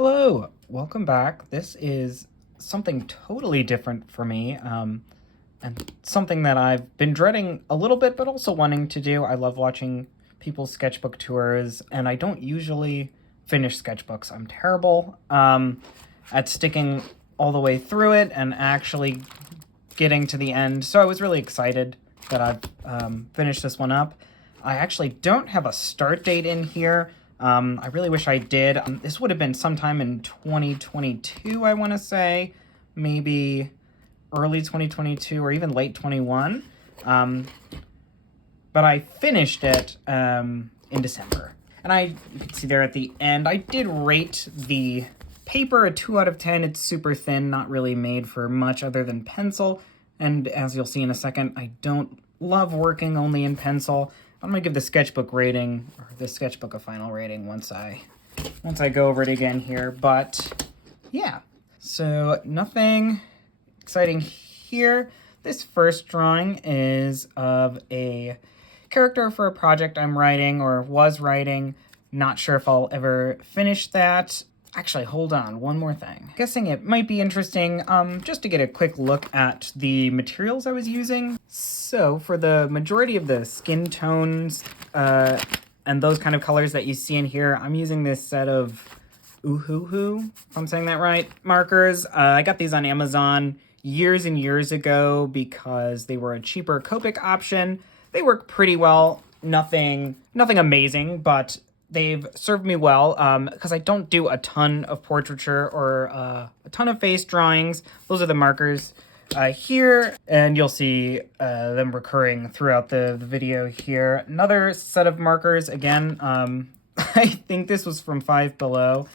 Hello, welcome back. This is something totally different for me, and something that I've been dreading a little bit, but also wanting to do. I love watching people's sketchbook tours, and I don't usually finish sketchbooks. I'm terrible at sticking all the way through it and actually getting to the end. So I was really excited that I've finished this one up. I actually don't have a start date in here. I really wish I did. This would have been sometime in 2022, I want to say. Maybe early 2022 or even late 21. But I finished it in December. And you can see there at the end, I did rate the paper a 2 out of 10. It's super thin, not really made for much other than pencil. And as you'll see in a second, I don't love working only in pencil. I'm gonna give the sketchbook rating, or the sketchbook a final rating once I go over it again here. But yeah, so nothing exciting here. This first drawing is of a character for a project I'm writing or was writing. Not sure if I'll ever finish that. Actually, hold on, one more thing. Guessing it might be interesting just to get a quick look at the materials I was using. So for the majority of the skin tones and those kind of colors that you see in here, I'm using this set of Oohoo, if I'm saying that right, markers. I got these on Amazon years and years ago because they were a cheaper Copic option. They work pretty well, nothing amazing, but they've served me well because I don't do a ton of portraiture or a ton of face drawings. Those are the markers here, and you'll see them recurring throughout the video here. Another set of markers, again, I think this was from Five Below,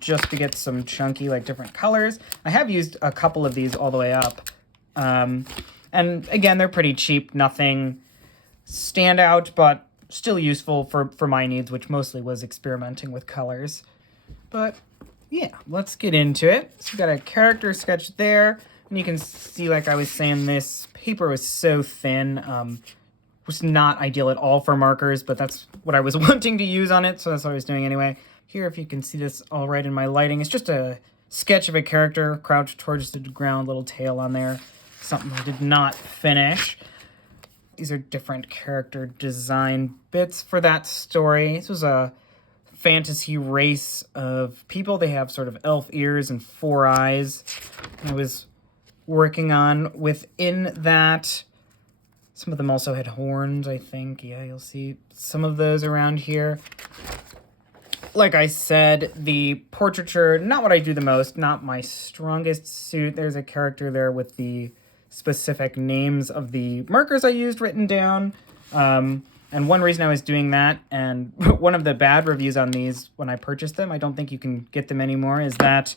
just to get some chunky, like, different colors. I have used a couple of these all the way up, and again, they're pretty cheap, nothing standout, but still useful for my needs, which mostly was experimenting with colors. But yeah, let's get into it. So we got a character sketch there, and you can see, like I was saying, this paper was so thin, was not ideal at all for markers, but that's what I was wanting to use on it, so that's what I was doing anyway. Here, if you can see this all right in my lighting, it's just a sketch of a character crouched towards the ground, little tail on there, something I did not finish. These are different character design bits for that story. This was a fantasy race of people. They have sort of elf ears and 4 eyes. I was working on within that. Some of them also had horns, I think. Yeah, you'll see some of those around here. Like I said, the portraiture, not what I do the most, not my strongest suit. There's a character there with the specific names of the markers I used written down. And one reason I was doing that, and one of the bad reviews on these when I purchased them, I don't think you can get them anymore, is that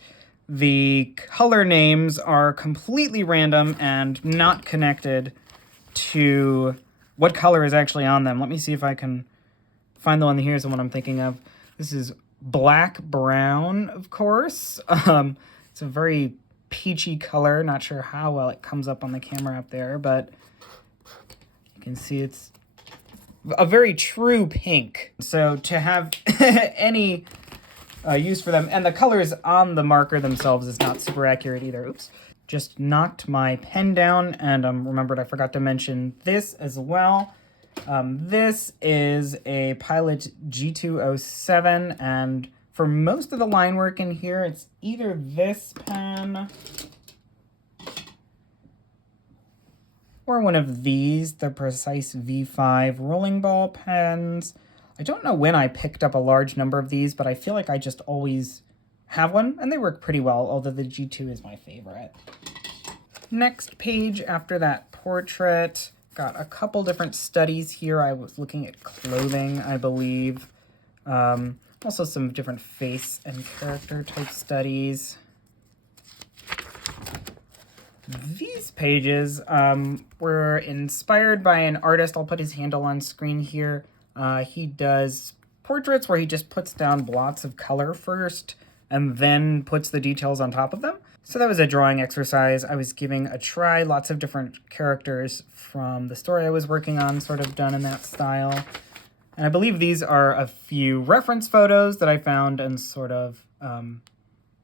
the color names are completely random and not connected to what color is actually on them. Let me see if I can find the one. Here's the one I'm thinking of. This is black brown, of course. It's a very peachy color. Not sure how well it comes up on the camera up there, but you can see it's a very true pink. So to have any use for them, and the colors on the marker themselves is not super accurate either. Oops. Just knocked my pen down, and remembered I forgot to mention this as well. This is a Pilot G207, and for most of the line work in here, it's either this pen or one of these, the Precise V5 rolling ball pens. I don't know when I picked up a large number of these, but I feel like I just always have one, and they work pretty well, although the G2 is my favorite. Next page after that portrait, got a couple different studies here. I was looking at clothing, I believe. Also some different face and character type studies. These pages were inspired by an artist. I'll put his handle on screen here. He does portraits where he just puts down blots of color first and then puts the details on top of them. So that was a drawing exercise I was giving a try. Lots of different characters from the story I was working on sort of done in that style. And I believe these are a few reference photos that I found and sort of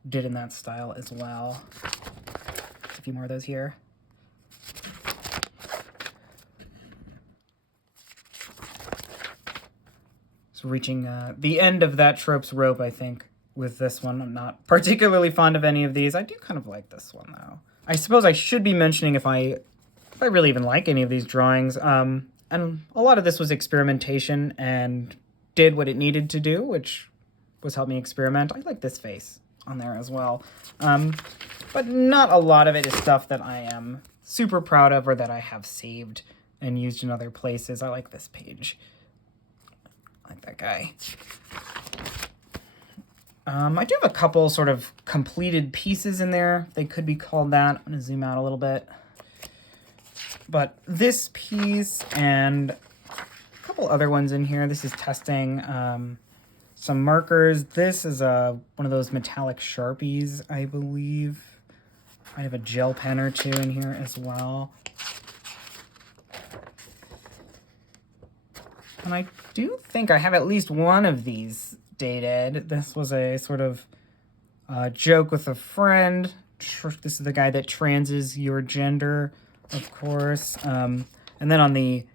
did in that style as well. There's a few more of those here. So reaching the end of that trope's rope, I think, with this one. I'm not particularly fond of any of these. I do kind of like this one, though. I suppose I should be mentioning if I really even like any of these drawings. And a lot of this was experimentation and did what it needed to do, which was help me experiment. I like this face on there as well. But not a lot of it is stuff that I am super proud of or that I have saved and used in other places. I like this page. I like that guy. I do have a couple sort of completed pieces in there. They could be called that. I'm going to zoom out a little bit. But this piece and a couple other ones in here. This is testing some markers. This is one of those metallic Sharpies, I believe. I have a gel pen or two in here as well. And I do think I have at least one of these dated. This was a sort of joke with a friend. This is the guy that transes your gender, of course. And then on the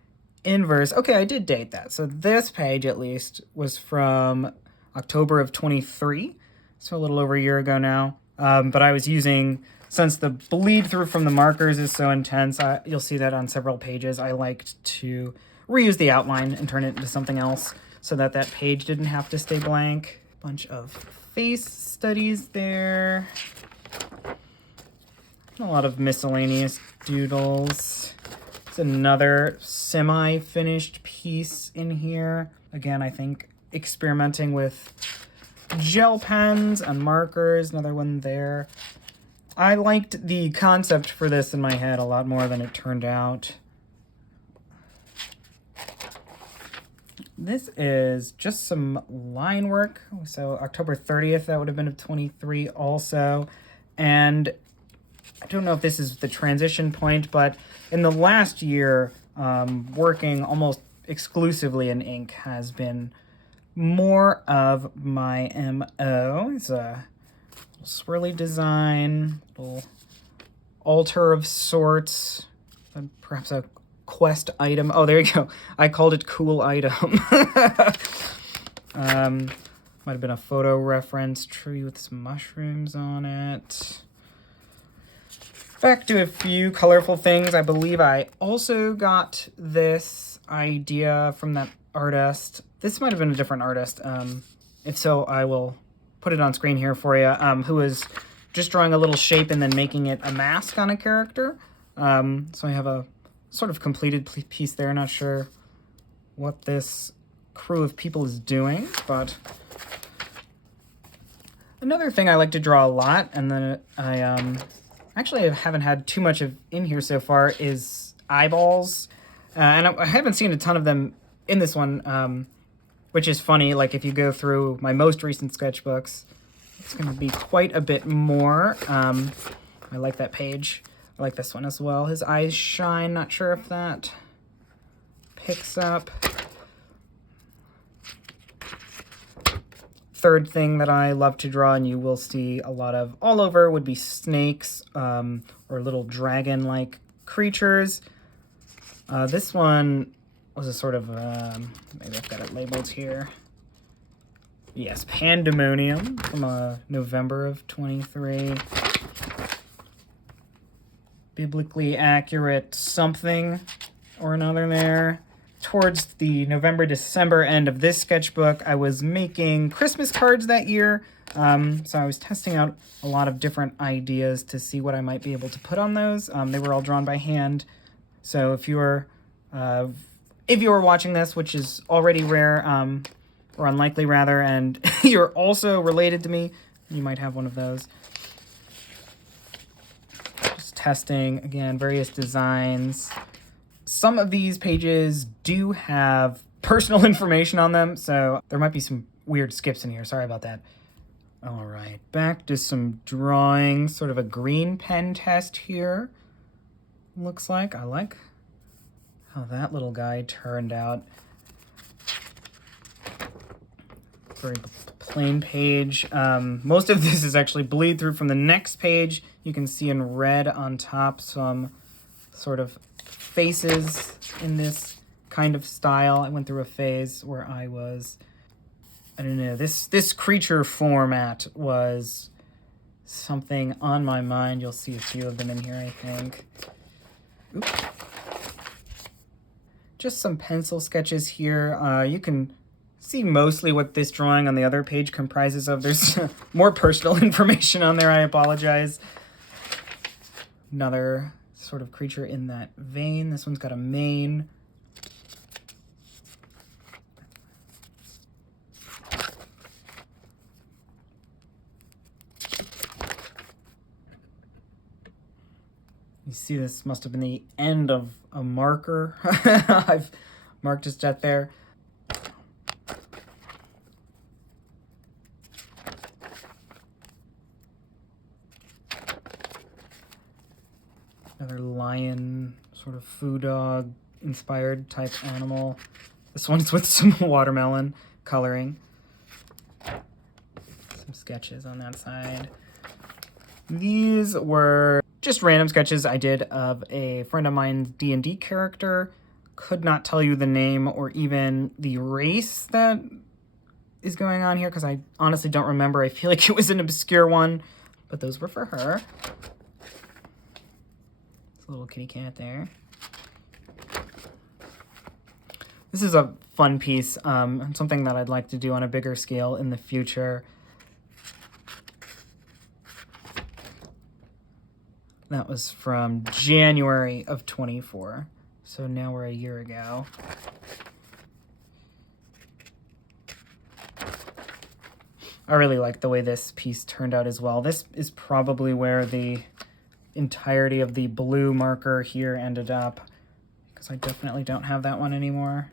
inverse, okay, I did date that. So this page, at least, was from October of 23, so a little over a year ago now. But I was using, since the bleed through from the markers is so intense, you'll see that on several pages, I liked to reuse the outline and turn it into something else so that that page didn't have to stay blank. Bunch of face studies there. A lot of miscellaneous doodles. It's another semi-finished piece in here. Again, I think experimenting with gel pens and markers. Another one there. I liked the concept for this in my head a lot more than it turned out. This is just some line work. So October 30th, that would have been of 23 also. And I don't know if this is the transition point, but in the last year, working almost exclusively in ink has been more of my MO. It's a little swirly design, little altar of sorts, perhaps a quest item. Oh, there you go. I called it cool item. Might have been a photo reference, tree with some mushrooms on it. Back to a few colorful things. I believe I also got this idea from that artist. This might have been a different artist. If so, I will put it on screen here for you, who was just drawing a little shape and then making it a mask on a character. So I have a sort of completed piece there. Not sure what this crew of people is doing, but another thing I like to draw a lot, and then I actually haven't had too much of in here so far, is eyeballs. And I haven't seen a ton of them in this one, which is funny. Like, if you go through my most recent sketchbooks, it's going to be quite a bit more. I like that page. I like this one as well. His eyes shine. Not sure if that picks up. Third thing that I love to draw, and you will see a lot of all over, would be snakes or little dragon-like creatures. This one was a sort of, maybe I've got it labeled here. Yes, Pandemonium from November of 23. Biblically accurate something or another there. Towards the November-December end of this sketchbook, I was making Christmas cards that year. So I was testing out a lot of different ideas to see what I might be able to put on those. They were all drawn by hand. So if you were watching this, which is already rare, or unlikely rather, and you're also related to me, you might have one of those. Just testing, again, various designs. Some of these pages do have personal information on them, so there might be some weird skips in here. Sorry about that. All right, back to some drawing. Sort of a green pen test here, looks like. I like how that little guy turned out. very plain page. Most of this is actually bleed through from the next page. You can see in red on top some sort of faces in this kind of style. I went through a phase where I don't know, this creature format was something on my mind. You'll see a few of them in here, I think. Oops. Just some pencil sketches here. You can see mostly what this drawing on the other page comprises of. There's more personal information on there, I apologize. Another sort of creature in that vein. This one's got a mane. You see, this must have been the end of a marker. I've marked his death there. Another lion, sort of food dog inspired type animal. This one's with some watermelon coloring. Some sketches on that side. These were just random sketches I did of a friend of mine's D&D character. Could not tell you the name or even the race that is going on here because I honestly don't remember. I feel like it was an obscure one, but those were for her. It's a little kitty cat there. This is a fun piece, something that I'd like to do on a bigger scale in the future. That was from January of 24. So now we're a year ago. I really like the way this piece turned out as well. This is probably where the entirety of the blue marker here ended up, because I definitely don't have that one anymore.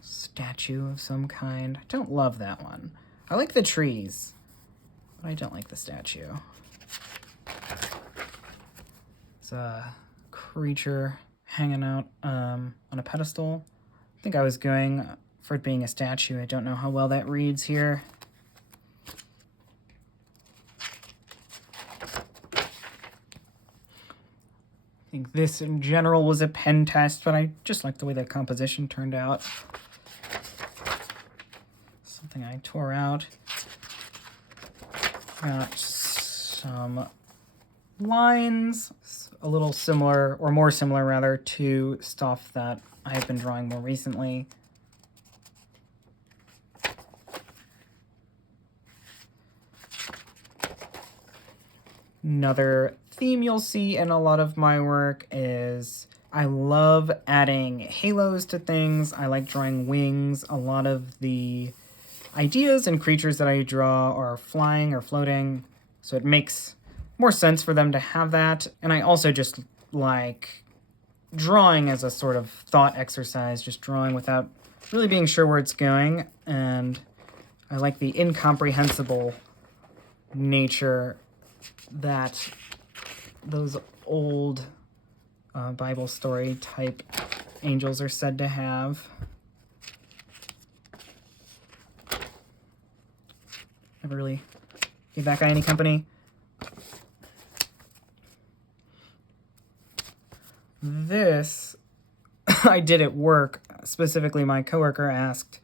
Statue of some kind. I don't love that one. I like the trees, but I don't like the statue. It's a creature hanging out on a pedestal. I think I was going for it being a statue. I don't know how well that reads here. I think this in general was a pen test, but I just like the way the composition turned out. Something I tore out. Got some lines, a little similar, or more similar rather, to stuff that I have been drawing more recently. Another theme you'll see in a lot of my work is I love adding halos to things. I like drawing wings. A lot of the ideas and creatures that I draw are flying or floating, so it makes more sense for them to have that. And I also just like drawing as a sort of thought exercise, just drawing without really being sure where it's going. And I like the incomprehensible nature that those old Bible story type angels are said to have. Never really gave that guy any company. This I did at work. Specifically, my coworker asked.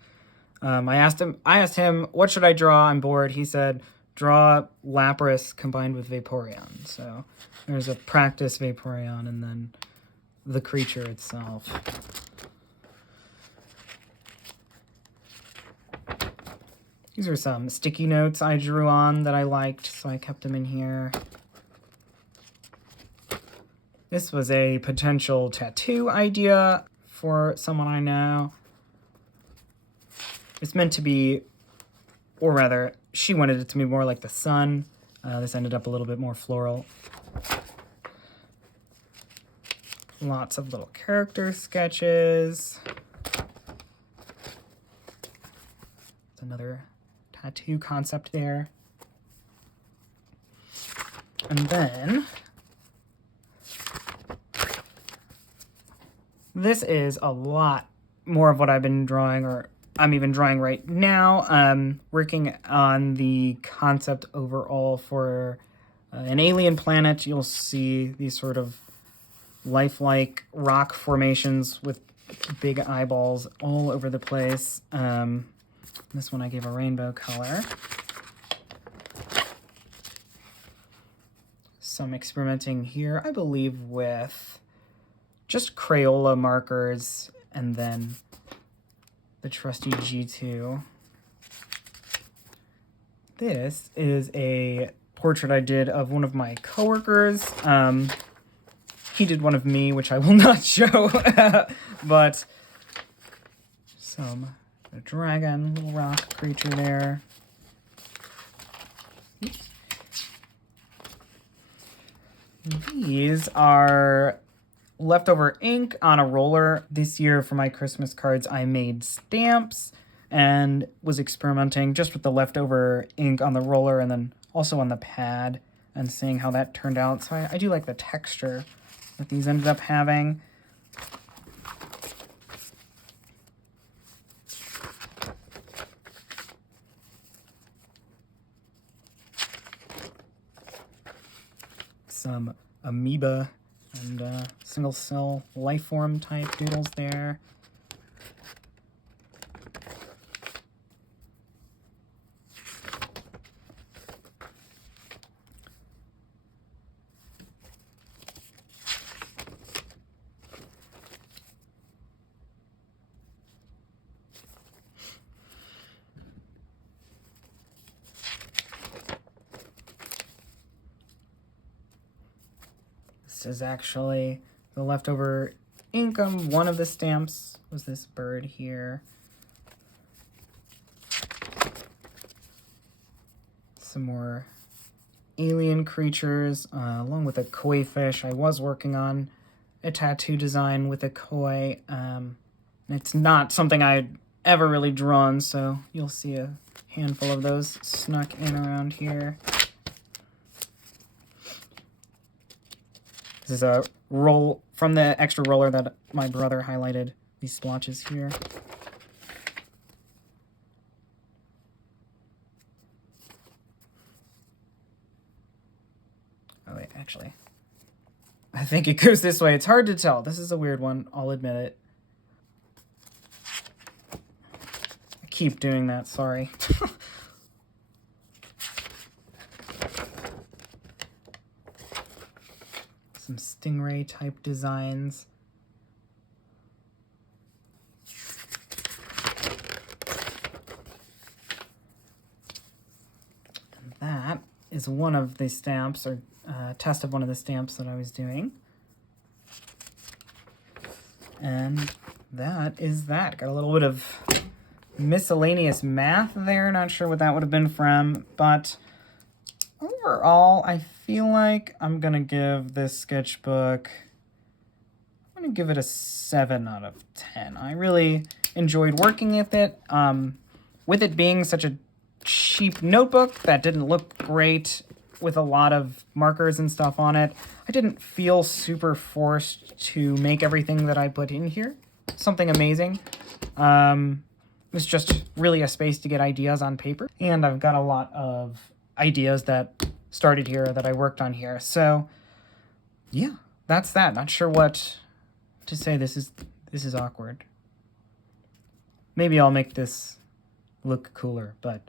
I asked him, what should I draw? I'm bored. He said, draw Lapras combined with Vaporeon. So there's a practice Vaporeon and then the creature itself. These are some sticky notes I drew on that I liked, so I kept them in here. This was a potential tattoo idea for someone I know. It's meant to be, or rather, she wanted it to be more like the sun. This ended up a little bit more floral. Lots of little character sketches. Another tattoo concept there. And then This is a lot more of what I've been drawing, or I'm even drawing right now. Working on the concept overall for an alien planet. You'll see these sort of lifelike rock formations with big eyeballs all over the place. This one I gave a rainbow color. Some experimenting here, I believe, with just Crayola markers and then the trusty G2. This is a portrait I did of one of my coworkers. He did one of me, which I will not show, but a dragon, little rock creature there. Oops. These are leftover ink on a roller. This year for my Christmas cards, I made stamps and was experimenting just with the leftover ink on the roller and then also on the pad and seeing how that turned out. So I do like the texture that these ended up having. Some amoeba and single cell life form type doodles there. This is actually the leftover ink on one of the stamps. Was this bird here. Some more alien creatures, along with a koi fish. I was working on a tattoo design with a koi. It's not something I'd ever really drawn, so you'll see a handful of those snuck in around here. This is a roll from the extra roller that my brother highlighted these splotches here. Oh wait, actually, I think it goes this way. It's hard to tell. This is a weird one, I'll admit it. I keep doing that, sorry. Some stingray type designs. And that is one of the stamps, or test of one of the stamps that I was doing. And that is that. Got a little bit of miscellaneous math there. Not sure what that would have been from, but overall, I feel like I'm going to give this sketchbook, I'm going to give it a 7 out of 10. I really enjoyed working with it. With it being such a cheap notebook that didn't look great with a lot of markers and stuff on it, I didn't feel super forced to make everything that I put in here something amazing. It was just really a space to get ideas on paper, and I've got a lot of ideas that started here that I worked on here. So yeah, that's that. Not sure what to say. This is awkward. Maybe I'll make this look cooler, but